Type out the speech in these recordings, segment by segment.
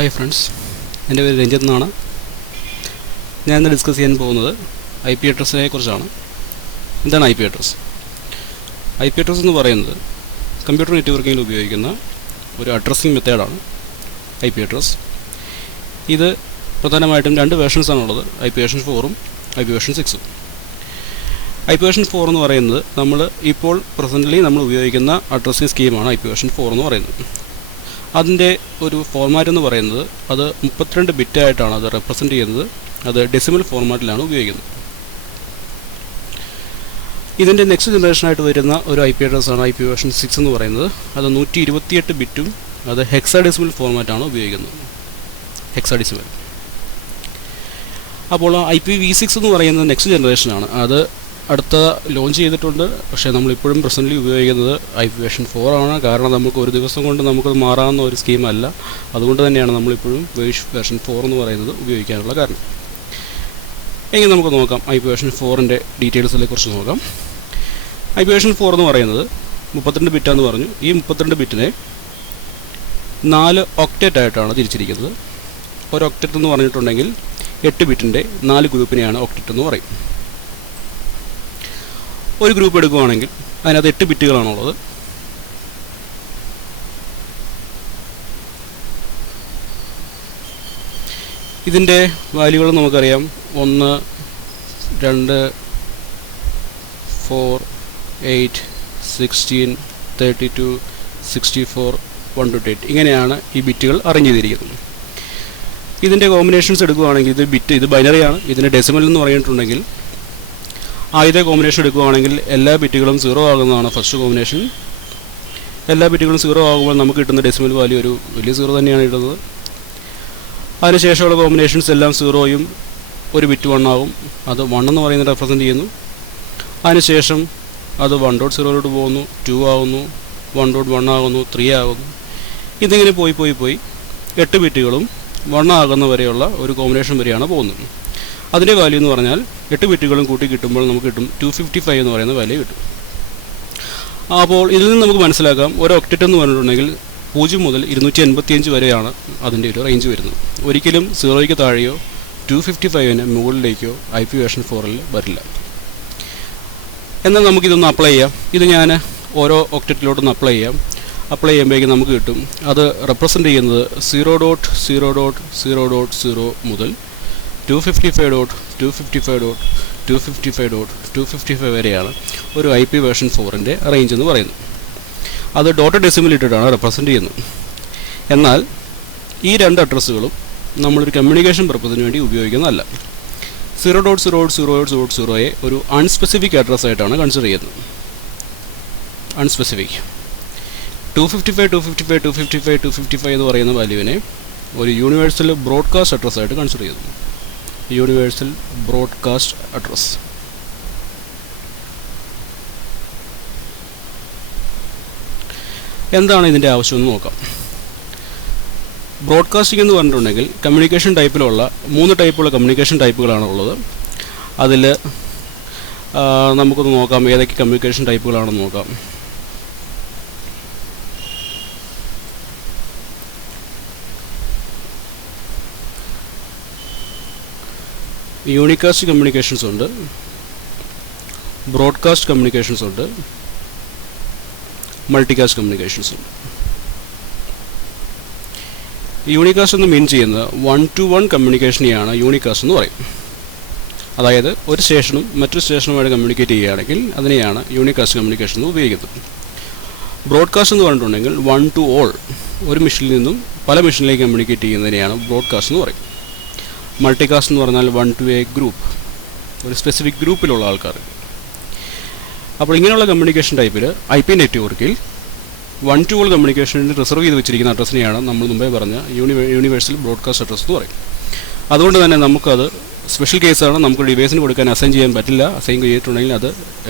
Hi friends, എൻ്റെ പേര് രഞ്ജിത്ത് എന്നാണ്. ഞാൻ ഇന്ന് ഡിസ്കസ് ചെയ്യാൻ പോകുന്നത് ഐ പി അഡ്രസ്സിനെ കുറിച്ചാണ്. എന്താണ് I P address? I P address എന്ന് പറയുന്നത് കമ്പ്യൂട്ടർ നെറ്റ്വർക്കിങ്ങിൽ ഉപയോഗിക്കുന്ന ഒരു അഡ്രസ്സിംഗ് മെത്തേഡാണ് ഐ പി അഡ്രസ്സ്. ഇത് പ്രധാനമായിട്ടും രണ്ട് വേർഷൻസാണുള്ളത്, ഐ പി വേർഷൻ 4ഉം ഐ പി വേർഷൻ 6ഉം. ഐ പി വേർഷൻ 4 എന്ന് പറയുന്നത് നമ്മൾ ഇപ്പോൾ പ്രസൻ്റ്ലി നമ്മൾ ഉപയോഗിക്കുന്ന അഡ്രസ്സിംഗ് സ്കീമാണ് ഐ പി വേർഷൻ 4 എന്ന് പറയുന്നത്. അതിൻ്റെ ഒരു ഫോർമാറ്റ് എന്ന് പറയുന്നത് അത് 32 ബിറ്റായിട്ടാണ് അത് റെപ്രസെൻറ്റ് ചെയ്യുന്നത്. അത് ഡെസിമൽ ഫോർമാറ്റിലാണ് ഉപയോഗിക്കുന്നത്. ഇതിൻ്റെ നെക്സ്റ്റ് ജനറേഷനായിട്ട് വരുന്ന ഒരു ഐ പി അഡ്രസ്സാണ് ഐ പി വേർഷൻ 6 എന്ന് പറയുന്നത്. അത് 128 ബിറ്റും അത് ഹെക്സാഡെസിമൽ ഫോർമാറ്റാണ് ഉപയോഗിക്കുന്നത്, ഹെക്സാഡെസിമൽ. അപ്പോൾ IPv6 എന്ന് പറയുന്നത് നെക്സ്റ്റ് ജനറേഷനാണ്. അത് അടുത്ത ലോഞ്ച് ചെയ്തിട്ടുണ്ട്, പക്ഷേ നമ്മളിപ്പോഴും പ്രസൻ്റ്ലി ഉപയോഗിക്കുന്നത് ഐ പി വേർഷൻ 4 ആണ്. കാരണം നമുക്ക് ഒരു ദിവസം കൊണ്ട് നമുക്കത് മാറാവുന്ന ഒരു സ്കീമല്ല. അതുകൊണ്ട് തന്നെയാണ് നമ്മളിപ്പോഴും വേർഷൻ 4 എന്ന് പറയുന്നത് ഉപയോഗിക്കാനുള്ള കാരണം. എങ്കിൽ നമുക്ക് നോക്കാം ഐ പി വേർഷൻ 4ൻ്റെ ഡീറ്റെയിൽസിനെ കുറിച്ച് നോക്കാം. ഐ പി വേർഷൻ 4 എന്ന് പറയുന്നത് 32 ബിറ്റാന്ന് പറഞ്ഞു. ഈ 32 ബിറ്റിനെ 4 ഒക്ടറ്റ് ആയിട്ടാണ് തിരിച്ചിരിക്കുന്നത്. ഒരു ഒക്ടറ്റ് എന്ന് പറഞ്ഞിട്ടുണ്ടെങ്കിൽ 8 ബിറ്റിൻ്റെ 4 ഗ്രൂപ്പിനെയാണ് ഒക്ടറ്റ് എന്ന് പറയും. ഒരു ഗ്രൂപ്പ് എടുക്കുകയാണെങ്കിൽ അതിനകത്ത് 8 ബിറ്റുകളാണുള്ളത്. ഇതിൻ്റെ വാല്യൂകൾ നമുക്കറിയാം. 1, 2, 4, 8, 16, 32, 64, 128 ഇങ്ങനെയാണ് ഈ ബിറ്റുകൾ അറേഞ്ച് ചെയ്തിരിക്കുന്നത്. ഇതിൻ്റെ കോമ്പിനേഷൻസ് എടുക്കുകയാണെങ്കിൽ ഇത് ബൈനറിയാണ്. ഇതിൻ്റെ ഡെസിമൽ എന്ന് പറഞ്ഞിട്ടുണ്ടെങ്കിൽ ആദ്യത്തെ കോമ്പിനേഷൻ എടുക്കുകയാണെങ്കിൽ എല്ലാ ബിറ്റുകളും 0 ആകുന്നതാണ് ഫസ്റ്റ് കോമ്പിനേഷൻ. എല്ലാ ബിറ്റുകളും 0 ആകുമ്പോൾ നമുക്ക് കിട്ടുന്ന ഡെസിമൽ വാല്യൂ ഒരു വലിയ 0 തന്നെയാണ് ഇടുന്നത്. അതിനുശേഷമുള്ള കോമ്പിനേഷൻസ് എല്ലാം 0യും ഒരു ബിറ്റ് 1 ആകും. അത് 1 എന്ന് പറയുന്നത് റെപ്രസെൻറ്റ് ചെയ്യുന്നു. അതിനുശേഷം അത് 1.0 പോകുന്നു, 2 ആകുന്നു, 1.1 ആകുന്നു, 3 ആകുന്നു. ഇതിങ്ങനെ പോയി 8 ബിറ്റുകളും 1 ആകുന്ന വരെയുള്ള ഒരു കോമ്പിനേഷൻ വരെയാണ് പോകുന്നത്. അതിൻ്റെ വാല്യൂ എന്ന് പറഞ്ഞാൽ 8 ബിറ്റുകളും കൂട്ടി കിട്ടുമ്പോൾ നമുക്ക് കിട്ടും 255 എന്ന് പറയുന്ന വാല്യൂ കിട്ടും. അപ്പോൾ ഇതിൽ നിന്ന് നമുക്ക് മനസ്സിലാക്കാം, ഒരു ഒക്ടറ്റ് എന്ന് പറഞ്ഞിട്ടുണ്ടെങ്കിൽ 0 മുതൽ 285 വരെയാണ് അതിൻ്റെ ഒരു റേഞ്ച് വരുന്നത്. ഒരിക്കലും 0യ്ക്ക് താഴെയോ 255-ന് മുകളിലേക്കോ ഐ പി വേർഷൻ 4-ൽ വരില്ല. എന്നാൽ നമുക്കിതൊന്ന് അപ്ലൈ ചെയ്യാം. ഇത് ഞാൻ ഓരോ ഒക്ടറ്റിലോട്ടൊന്ന് അപ്ലൈ ചെയ്യുമ്പോഴേക്കും നമുക്ക് കിട്ടും. അത് റെപ്രസെൻ്റ് ചെയ്യുന്നത് 0.0.0.0 മുതൽ 255.255.255.255 വരെയാണ് ഒരു ഐ പി വേർഷൻ 4ൻ്റെ റേഞ്ച് എന്ന് പറയുന്നത്. അത് ഡോട്ടഡ് ഡെസിമൽ ഇട്ടിട്ടാണ് റെപ്രസെൻ്റ് ചെയ്യുന്നത്. എന്നാൽ ഈ രണ്ട് അഡ്രസ്സുകളും നമ്മളൊരു കമ്മ്യൂണിക്കേഷൻ പർപ്പസിന് വേണ്ടി ഉപയോഗിക്കുന്നതല്ല. 0.0.0.0യെ ഒരു അൺസ്പെസിഫിക് അഡ്രസ്സായിട്ടാണ് കൺസിഡർ ചെയ്യുന്നത്. അൺസ്പെസിഫിക് 255 എന്ന് പറയുന്ന വാല്യൂവിനെ ഒരു യൂണിവേഴ്സൽ ബ്രോഡ്കാസ്റ്റ് അഡ്രസ്സായിട്ട് കൺസിഡർ ചെയ്യുന്നു. Universal broadcast address. എന്താണ് ഇതിൻ്റെ ആവശ്യമെന്ന് നോക്കാം. ബ്രോഡ്കാസ്റ്റിംഗ് എന്ന് പറഞ്ഞിട്ടുണ്ടെങ്കിൽ കമ്മ്യൂണിക്കേഷൻ ടൈപ്പിലുള്ള 3 ടൈപ്പുള്ള കമ്മ്യൂണിക്കേഷൻ ടൈപ്പുകളാണ് ഉള്ളത്. അതിൽ നമുക്കൊന്ന് നോക്കാം ഏതൊക്കെ കമ്മ്യൂണിക്കേഷൻ ടൈപ്പുകളാണെന്ന് നോക്കാം. യൂണികാസ്റ്റ് കമ്മ്യൂണിക്കേഷൻസ് ഉണ്ട്, ബ്രോഡ്കാസ്റ്റ് കമ്മ്യൂണിക്കേഷൻസ് ഉണ്ട്, മൾട്ടികാസ്റ്റ് കമ്മ്യൂണിക്കേഷൻസ് ഉണ്ട്. യൂണികാസ്റ്റ് എന്ന് മീൻ ചെയ്യുന്നത് 1-to-1 കമ്മ്യൂണിക്കേഷനെയാണ് യൂണികാസ്റ്റ് എന്ന് പറയും. അതായത് ഒരു സ്റ്റേഷനും മറ്റൊരു സ്റ്റേഷനുമായിട്ട് കമ്മ്യൂണിക്കേറ്റ് ചെയ്യുകയാണെങ്കിൽ അതിനെയാണ് യൂണികാസ്റ്റ് കമ്മ്യൂണിക്കേഷൻ എന്ന് ഉപയോഗിക്കുന്നത്. ബ്രോഡ്കാസ്റ്റ് എന്ന് പറഞ്ഞിട്ടുണ്ടെങ്കിൽ 1-to-all, ഒരു മെഷീനിൽ നിന്നും പല മെഷീനിലേക്ക് കമ്മ്യൂണിക്കേറ്റ് ചെയ്യുന്നതിനെയാണ് ബ്രോഡ്കാസ്റ്റ് എന്ന് പറയും. മൾട്ടികാസ്റ്റ് എന്ന് പറഞ്ഞാൽ 1-to-a ഗ്രൂപ്പ്, ഒരു സ്പെസിഫിക് ഗ്രൂപ്പിലുള്ള ആൾക്കാർ. അപ്പോൾ ഇങ്ങനെയുള്ള കമ്മ്യൂണിക്കേഷൻ ടൈപ്പിൽ ഐ പി നെറ്റ്വർക്കിൽ 1-to-all കമ്മ്യൂണിക്കേഷനിൽ റിസർവ് ചെയ്ത് വെച്ചിരിക്കുന്ന അഡ്രസ്സിനെയാണ് നമ്മൾ മുമ്പേ പറഞ്ഞ യൂണിവേഴ്സൽ ബ്രോഡ്കാസ്റ്റ് അഡ്രസ്സ് എന്ന് പറയും. അതുകൊണ്ട് തന്നെ നമുക്കത് സ്പെഷ്യൽ കേസാണ്. നമുക്ക് ഡിവൈസിന് കൊടുക്കാൻ അസൈൻ ചെയ്യാൻ പറ്റില്ല. അസൈൻ ചെയ്തിട്ടുണ്ടെങ്കിൽ അത്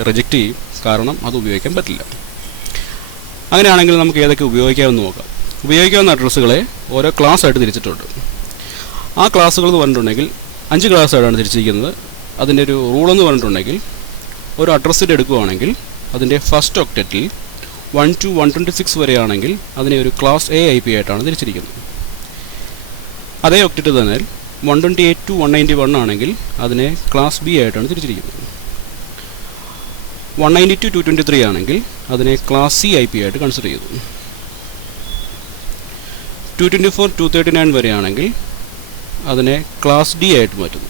റിജക്റ്റ് ചെയ്യും, കാരണം അത് ഉപയോഗിക്കാൻ പറ്റില്ല. അങ്ങനെയാണെങ്കിൽ നമുക്ക് ഏതൊക്കെ ഉപയോഗിക്കാമെന്ന് നോക്കാം. ഉപയോഗിക്കാവുന്ന അഡ്രസ്സുകളെ ഓരോ ക്ലാസ് ആയിട്ട് തിരിച്ചിട്ടുണ്ട്. ആ ക്ലാസ്സുകൾ എന്ന് പറഞ്ഞിട്ടുണ്ടെങ്കിൽ 5 ക്ലാസ്സായിട്ടാണ് തിരിച്ചിരിക്കുന്നത്. അതിൻ്റെ ഒരു റൂളെന്ന് പറഞ്ഞിട്ടുണ്ടെങ്കിൽ ഒരു അഡ്രസ്സിൻ്റെ എടുക്കുകയാണെങ്കിൽ അതിൻ്റെ ഫസ്റ്റ് ഒക്ടറ്റിൽ 1 to 126 വരെയാണെങ്കിൽ അതിനെ ഒരു ക്ലാസ് എ ഐ പി ആയിട്ടാണ് തിരിച്ചിരിക്കുന്നത്. അതേ ഒക്ടറ്റ് തന്നെ 128 to 191 ആണെങ്കിൽ അതിനെ ക്ലാസ് ബി ആയിട്ടാണ് തിരിച്ചിരിക്കുന്നത്. 192 to 223 ആണെങ്കിൽ അതിനെ ക്ലാസ് സി ഐ പി ആയിട്ട് കൺസിഡർ ചെയ്തു. 224 to 239 വരെയാണെങ്കിൽ അതിനെ ക്ലാസ് ഡി ആയിട്ട് മാറ്റുന്നു.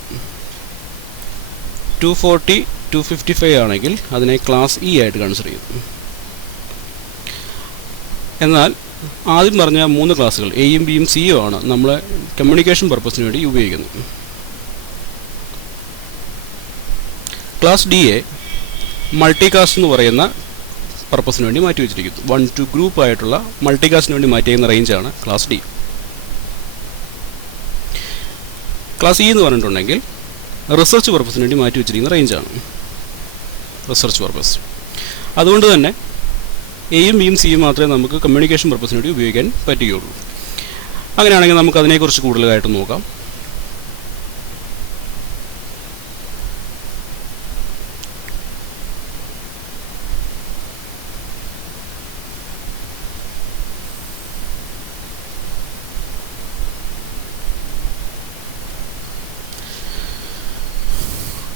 240 to 255 ആണെങ്കിൽ അതിനെ ക്ലാസ് ഇ ആയിട്ട് കൺസിഡർ ചെയ്യുന്നു. എന്നാൽ ആദ്യം പറഞ്ഞ 3 ക്ലാസ്സുകൾ എയും ബിയും സിയും ആണ് നമ്മൾ കമ്മ്യൂണിക്കേഷൻ പർപ്പസിന് വേണ്ടി ഉപയോഗിക്കുന്നത്. ക്ലാസ് ഡി എ മൾട്ടികാസ്റ്റ് എന്ന് പറയുന്ന പർപ്പസിന് വേണ്ടി മാറ്റി വെച്ചിരിക്കുന്നു. 1-2 ഗ്രൂപ്പ് ആയിട്ടുള്ള മൾട്ടികാസ്റ്റിന് വേണ്ടി മാറ്റിയിരിക്കുന്ന റേഞ്ചാണ് ക്ലാസ് ഡി. ക്ലാസ് ഇ എന്ന് പറഞ്ഞിട്ടുണ്ടെങ്കിൽ റിസർച്ച് പർപ്പസിന് വേണ്ടി മാറ്റി വെച്ചിരിക്കുന്ന റേഞ്ചാണ്, റിസർച്ച് പർപ്പസ്. അതുകൊണ്ട് തന്നെ എയും ബിയും സിയും മാത്രമേ നമുക്ക് കമ്മ്യൂണിക്കേഷൻ പർപ്പസിന് വേണ്ടി ഉപയോഗിക്കാൻ പറ്റുകയുള്ളൂ. അങ്ങനെയാണെങ്കിൽ നമുക്ക് അതിനെക്കുറിച്ച് കൂടുതലായിട്ട് നോക്കാം.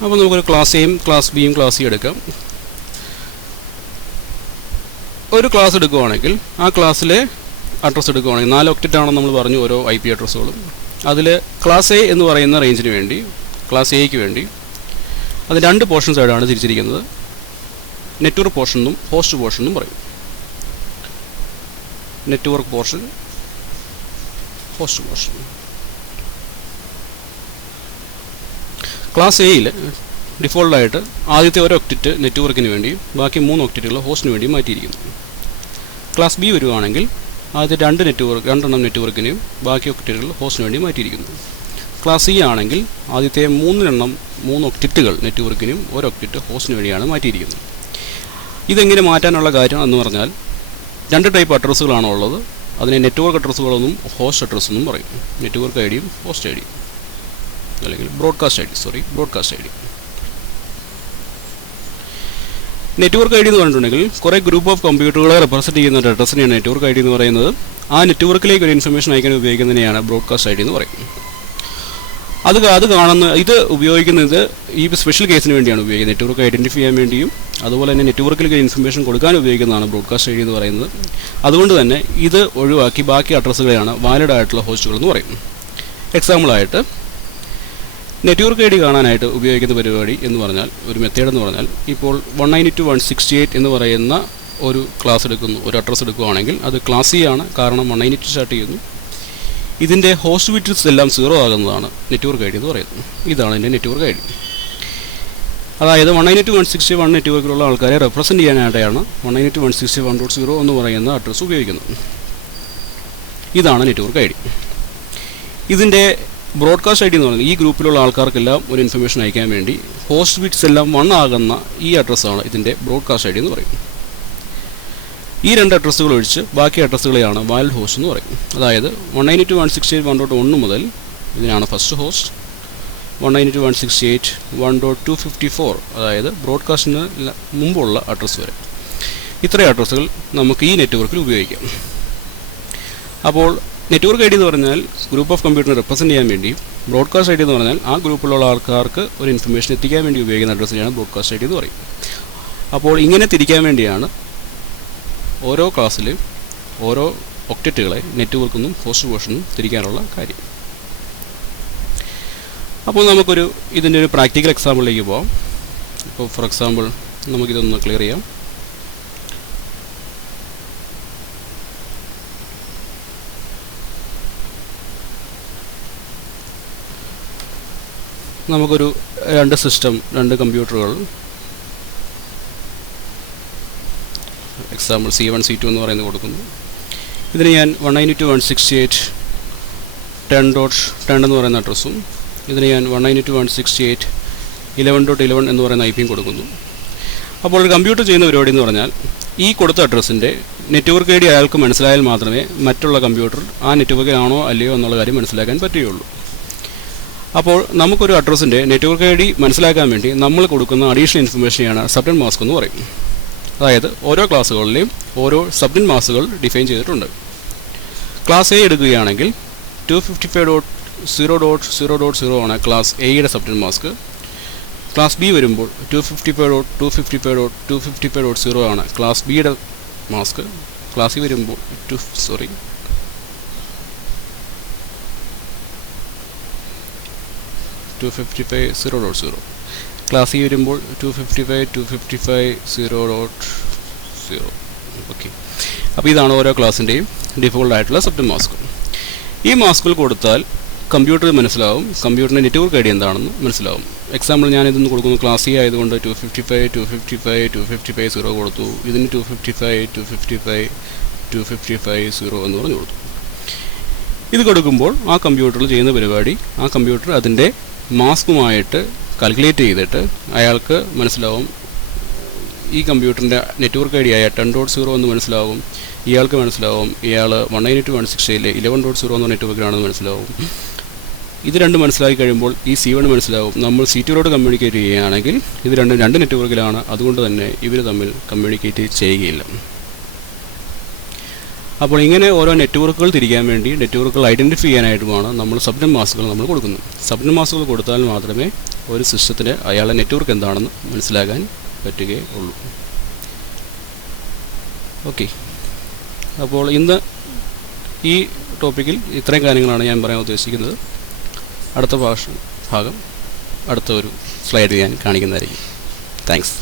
അപ്പോൾ നമുക്കൊരു ക്ലാസ് എയും ക്ലാസ് ബിയും ക്ലാസ് സി എടുക്കാം. ഒരു ക്ലാസ് എടുക്കുകയാണെങ്കിൽ ആ ക്ലാസ്സിലെ അഡ്രസ്സ് എടുക്കുകയാണെങ്കിൽ 4 ഒക്ടറ്റ് ആണെന്ന് നമ്മൾ പറഞ്ഞു ഓരോ ഐ പി അഡ്രസ്സുകളും. അതിൽ ക്ലാസ് എ എന്ന് പറയുന്ന റേഞ്ചിന് വേണ്ടി, ക്ലാസ് എയ്ക്ക് വേണ്ടി അത് 2 പോർഷൻസ് ആയിട്ടാണ് തിരിച്ചിരിക്കുന്നത്. നെറ്റ്വർക്ക് പോർഷൻ എന്നും ഹോസ്റ്റ് പോർഷൻ എന്നും പറയും. Network portion, host portion. Class എയിൽ ഡിഫോൾട്ടായിട്ട് ആദ്യത്തെ ഒരു ഒക്ടറ്റ് നെറ്റ്വർക്കിന് വേണ്ടി, ബാക്കി 3 ഒക്ടറ്റുകൾ ഹോസ്റ്റിന് വേണ്ടി മാറ്റിയിരിക്കുന്നു. ക്ലാസ് ബി വരുവാണെങ്കിൽ ആദ്യത്തെ 2 നെറ്റ്വർക്കിനെയും ബാക്കി ഒക്ടറ്റുകൾ ഹോസ്റ്റിന് വേണ്ടി മാറ്റിയിരിക്കുന്നു. ക്ലാസ് സി ആണെങ്കിൽ ആദ്യത്തെ 3 ഒക്ടറ്റുകൾ നെറ്റ്വർക്കിനും 1 ഒക്ടറ്റ് ഹോസ്റ്റിന് വേണ്ടിയാണ് മാറ്റിയിരിക്കുന്നത്. ഇതെങ്ങനെ മാറ്റാനുള്ള കാര്യം എന്ന് പറഞ്ഞാൽ 2 ടൈപ്പ് അഡ്രസ്സുകളാണ് ഉള്ളത്. അതിനെ നെറ്റ്വർക്ക് അഡ്രസ്സുകളെന്നും ഹോസ്റ്റ് അഡ്രസ്സ് എന്നും പറയും. നെറ്റ്വർക്ക് ഐ ഡിയും ഹോസ്റ്റ് ഐ ഡിയും, അല്ലെങ്കിൽ broadcast I D. Network I D എന്ന് പറഞ്ഞിട്ടുണ്ടെങ്കിൽ കുറേ ഗ്രൂപ്പ് ഓഫ് കമ്പ്യൂട്ടറുകളെ റെപ്രസെൻറ്റ് ചെയ്യുന്ന ഒരു അഡ്രസ്സിനെയാണ് നെറ്റ്വർക്ക് ഐ ഡി എന്ന് പറയുന്നത്. ആ നെറ്റ്വർക്കിലേക്ക് ഒരു ഇൻഫർമേഷൻ അയക്കാൻ ഉപയോഗിക്കുന്നതിനെയാണ് ബ്രോഡ്കാസ്റ്റ് ഐ ഡി എന്ന് പറയുന്നത്. ഇത് ഉപയോഗിക്കുന്നത് ഈ സ്പെഷ്യൽ കേസിന് വേണ്ടിയാണ് ഉപയോഗിക്കുന്നത്. നെറ്റ്വർക്ക് ഐഡൻറ്റിഫൈ ചെയ്യാൻ വേണ്ടിയും അതുപോലെ തന്നെ നെറ്റ്വർക്കിലേക്ക് ഇൻഫർമേഷൻ കൊടുക്കാൻ ഉപയോഗിക്കുന്നതാണ് ബ്രോഡ്കാസ്റ്റ് ഐ ഡി എന്ന് പറയുന്നത്. അതുകൊണ്ട് തന്നെ ഇത് ഒഴിവാക്കി ബാക്കി അഡ്രസ്സുകളെയാണ് വാലിഡ് ആയിട്ടുള്ള ഹോസ്റ്റുകൾ എന്ന് പറയുന്നത്. എക്സാമ്പിളായിട്ട് നെറ്റ്വർക്ക് ഐ ഡി കാണാനായിട്ട് ഉപയോഗിക്കുന്ന പരിപാടി എന്ന് പറഞ്ഞാൽ, ഒരു മെത്തേഡ് എന്ന് പറഞ്ഞാൽ, ഇപ്പോൾ 192.168 എന്ന് പറയുന്ന ഒരു ക്ലാസ് എടുക്കുന്നു, ഒരു അഡ്രസ്സ് എടുക്കുകയാണെങ്കിൽ അത് ക്ലാസ് സി ആണ്. കാരണം 192 സ്റ്റാർട്ട് ചെയ്യുന്നു. ഇതിൻ്റെ ഹോസ്റ്റ് ബിറ്റ്സ് എല്ലാം 0 ആകുന്നതാണ് നെറ്റ്വർക്ക് ഐ ഡി എന്ന് പറയുന്നത്. ഇതാണ് ഇതിൻ്റെ നെറ്റ്വർക്ക് ഐ ഡി. അതായത് 192.168 നെറ്റ്വർക്കിലുള്ള ആൾക്കാരെ റെപ്രസെൻറ്റ് ചെയ്യാനായിട്ടാണ് 192.168.1.0 എന്ന് പറയുന്ന അഡ്രസ്സ് ഉപയോഗിക്കുന്നത്. ഇതാണ് നെറ്റ്വർക്ക് ഐ ഡി. ഇതിൻ്റെ ബ്രോഡ്കാസ്റ്റ് ഐ ഡി എന്ന് പറയുന്നത് ഈ ഗ്രൂപ്പിലുള്ള ആൾക്കാർക്കെല്ലാം ഒരു ഇൻഫർമേഷൻ അയക്കാൻ വേണ്ടി ഹോസ്റ്റ് ബിറ്റ്സ് എല്ലാം 1 ആകുന്ന ഈ അഡ്രസ്സാണ് ഇതിൻ്റെ ബ്രോഡ്കാസ്റ്റ് ഐ ഡി എന്ന് പറയുന്നത്. ഈ 2 അഡ്രസ്സുകൾ ഒഴിച്ച് ബാക്കി അഡ്രസ്സുകളെയാണ് വാലിഡ് ഹോസ്റ്റ് എന്ന് പറയുന്നത്. അതായത് 192.168.1.1 മുതൽ ഇതിനാണ് ഫസ്റ്റ് ഹോസ്റ്റ്, 192.168.1.254 അതായത് ബ്രോഡ്കാസ്റ്റിന് മുമ്പുള്ള അഡ്രസ്സ് വരെ. ഇത്രയും അഡ്രസ്സുകൾ നമുക്ക് ഈ നെറ്റ്വർക്കിൽ ഉപയോഗിക്കാം. അപ്പോൾ നെറ്റ്വർക്ക് ഐ ഡി എന്ന് പറഞ്ഞാൽ ഗ്രൂപ്പ് ഓഫ് കമ്പ്യൂട്ടറിനെ റെപ്രസെൻറ്റ് ചെയ്യാൻ വേണ്ടി, ബ്രോഡ്കാസ്റ്റ് ഐ ഡി എന്ന് പറഞ്ഞാൽ ആ ഗ്രൂപ്പിലുള്ള ആൾക്കാർക്ക് ഒരു ഇൻഫർമേഷൻ എത്തിക്കാൻ വേണ്ടി ഉപയോഗിക്കുന്ന അഡ്രസ്സിനെയാണ് ബ്രോഡ്കാസ്റ്റ് ഐ ഡി എന്ന് പറയും. അപ്പോൾ ഇങ്ങനെ തിരിക്കാൻ വേണ്ടിയാണ് ഓരോ ക്ലാസ്സിലും ഓരോ ഒക്ടറ്റുകളെ നെറ്റ്വർക്കിൽ നിന്നും ഹോസ്റ്റ് പോർഷനും തിരിക്കാനുള്ള കാര്യം. അപ്പോൾ നമുക്കൊരു ഇതിൻ്റെ ഒരു പ്രാക്ടിക്കൽ എക്സാമ്പിളിലേക്ക് പോകാം. ഇപ്പോൾ ഫോർ എക്സാമ്പിൾ നമുക്കിതൊന്ന് ക്ലിയർ ചെയ്യാം. നമുക്കൊരു 2 സിസ്റ്റം, 2 കമ്പ്യൂട്ടറുകൾ, എക്സാമ്പിൾ C1 C2 എന്ന് പറയുന്നത് കൊടുക്കുന്നു. ഇതിന് ഞാൻ 192.168.10.10 എന്ന് പറയുന്ന അഡ്രസ്സും ഇതിന് ഞാൻ 192.168.11.11 എന്ന് പറയുന്ന IP യും കൊടുക്കുന്നു. അപ്പോൾ ഒരു കമ്പ്യൂട്ടർ ചെയ്യുന്ന പരിപാടി എന്ന് പറഞ്ഞാൽ ഈ കൊടുത്ത അഡ്രസ്സിൻ്റെ നെറ്റ്വർക്ക് ഐ ഡി അയാൾക്ക് മനസ്സിലായാൽ മാത്രമേ മറ്റുള്ള കമ്പ്യൂട്ടർ ആ നെറ്റ്വർക്കിലാണോ അല്ലയോ എന്നുള്ള കാര്യം മനസ്സിലാക്കാൻ പറ്റുകയുള്ളൂ. അപ്പോൾ നമുക്കൊരു അഡ്രസ്സിൻ്റെ നെറ്റ്വർക്ക് ഐ ഡി മനസ്സിലാക്കാൻ വേണ്ടി നമ്മൾ കൊടുക്കുന്ന അഡീഷണൽ ഇൻഫർമേഷനെയാണ് സബ്നെറ്റ് മാസ്ക് എന്ന് പറയും. അതായത് ഓരോ ക്ലാസ്സുകളിലെയും ഓരോ സബ്നെറ്റ് മാസ്കുകൾ ഡിഫൈൻ ചെയ്തിട്ടുണ്ട്. ക്ലാസ് എ എടുക്കുകയാണെങ്കിൽ 0.0.0 ആണ് ക്ലാസ് എയുടെ സബ്നെറ്റ് മാസ്ക്. ക്ലാസ് ബി വരുമ്പോൾ 255.255.255.0 ആണ് ക്ലാസ് ബിയുടെ മാസ്ക്. ക്ലാസ് സി വരുമ്പോൾ 255.0.0. ക്ലാസ് സി വരുമ്പോൾ 255.255.0.0. ഓക്കെ, അപ്പോൾ ഇതാണ് ഓരോ ക്ലാസ്സിൻ്റെയും ഡിഫോൾട്ട് ആയിട്ടുള്ള സബ്നെറ്റ് മാസ്ക്. ഈ മാസ്കുകൾ കൊടുത്താൽ കമ്പ്യൂട്ടർ മനസ്സിലാവും, കമ്പ്യൂട്ടറിൻ്റെ നെറ്റ്വർക്ക് ഐ ഡി എന്താണെന്ന് മനസ്സിലാവും. എക്സാമ്പിൾ ഞാൻ ഇതൊന്ന് കൊടുക്കുന്നു. ക്ലാസ് സി ആയതുകൊണ്ട് 255.255.255.0 കൊടുത്തു. ഇതിന് 255.255.255.0 എന്ന് പറഞ്ഞു കൊടുത്തു. ഇത് കൊടുക്കുമ്പോൾ ആ കമ്പ്യൂട്ടറിൽ ചെയ്യുന്ന പരിപാടി, ആ കമ്പ്യൂട്ടർ അതിൻ്റെ മാസ്കുമായിട്ട് കാൽക്കുലേറ്റ് ചെയ്തിട്ട് അയാൾക്ക് മനസ്സിലാവും. ഈ കമ്പ്യൂട്ടറിൻ്റെ നെറ്റ്വർക്ക് ഐ ഡി ആയ 10.0 എന്ന് മനസ്സിലാവും. ഇയാൾക്ക് മനസ്സിലാവും ഇയാൾ 192.168 11.0 എന്ന നെറ്റ്വർക്കിലാണെന്ന് മനസ്സിലാവും. ഇത് രണ്ടും മനസ്സിലാക്കി കഴിയുമ്പോൾ ഈ C1 മനസ്സിലാവും. നമ്മൾ C2 കമ്മ്യൂണിക്കേറ്റ് ചെയ്യുകയാണെങ്കിൽ ഇത് രണ്ടും രണ്ട് നെറ്റ്വർക്കിലാണ്, അതുകൊണ്ട് തന്നെ ഇവർ തമ്മിൽ കമ്മ്യൂണിക്കേറ്റ് ചെയ്യുകയില്ല. അപ്പോൾ ഇങ്ങനെ ഓരോ നെറ്റ്വർക്കുകൾ തിരിക്കാൻ വേണ്ടി, നെറ്റ്വർക്കുകൾ ഐഡൻറ്റിഫൈ ചെയ്യാനായിട്ടുമാണ് നമ്മൾ സബ്നെറ്റ് മാസ്കുകൾ നമ്മൾ കൊടുക്കുന്നത്. സബ്നെറ്റ് മാസ്കുകൾ കൊടുത്താൽ മാത്രമേ ഒരു സിസ്റ്റത്തിന് അയാളുടെ നെറ്റ്വർക്ക് എന്താണെന്ന് മനസ്സിലാക്കാൻ പറ്റുകയുള്ളൂ. ഓക്കെ, അപ്പോൾ ഇന്ന് ഈ ടോപ്പിക്കിൽ ഇത്രയും കാര്യങ്ങളാണ് ഞാൻ പറയാൻ ഉദ്ദേശിക്കുന്നത്. അടുത്ത ഭാഗം അടുത്ത ഒരു സ്ലൈഡ് ഞാൻ കാണിക്കുന്നതായിരിക്കും. താങ്ക്സ്.